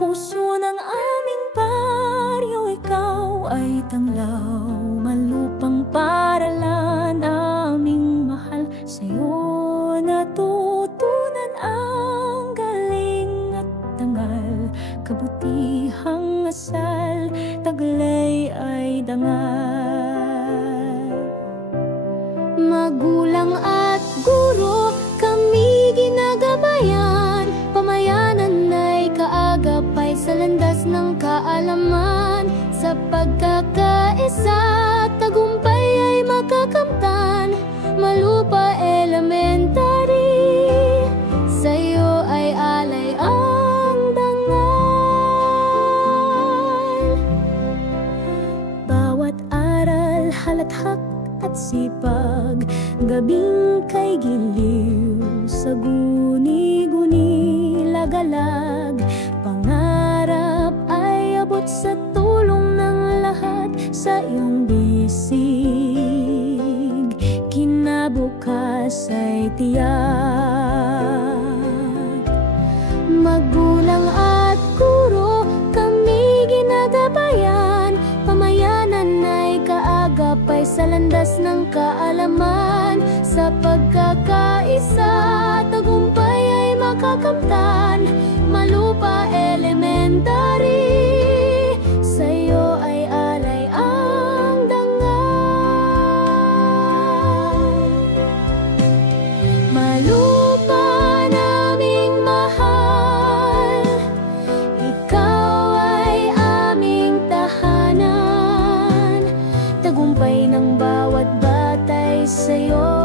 puso ng aming baryo, ikaw ay tanglaw. Malupang paralan, aming mahal, sa'yo natutunan ang galing at dangal. Kabutihang asal, taglay ay dangal. Magulang at guro, kami ginagabayan. Pamayanan ay kaagapay sa landas ng kaalaman. Sa pagkakaisa, tagumpay ay makakamtan. Malupa Elementary, sa'yo ay alay ang dangal. Bawat aral, halakhak at sipag, gabing kay giliw, sa guni-guni lagalag. Pangarap ay abot sa tulong ng lahat, sa iyong bisig kinabukas ay tiyak. Magulang at guro, kami ginagabayan. Pamayanan ay kaagapay sa landas ng kaalaman. Sa pagkakaisa, tagumpay ay makakamtan. Malupa Elementary, sa'yo ay alay ang dangal. Malupa naming mahal, ikaw ay aming tahanan. Tagumpay ng bawat batay sa'yo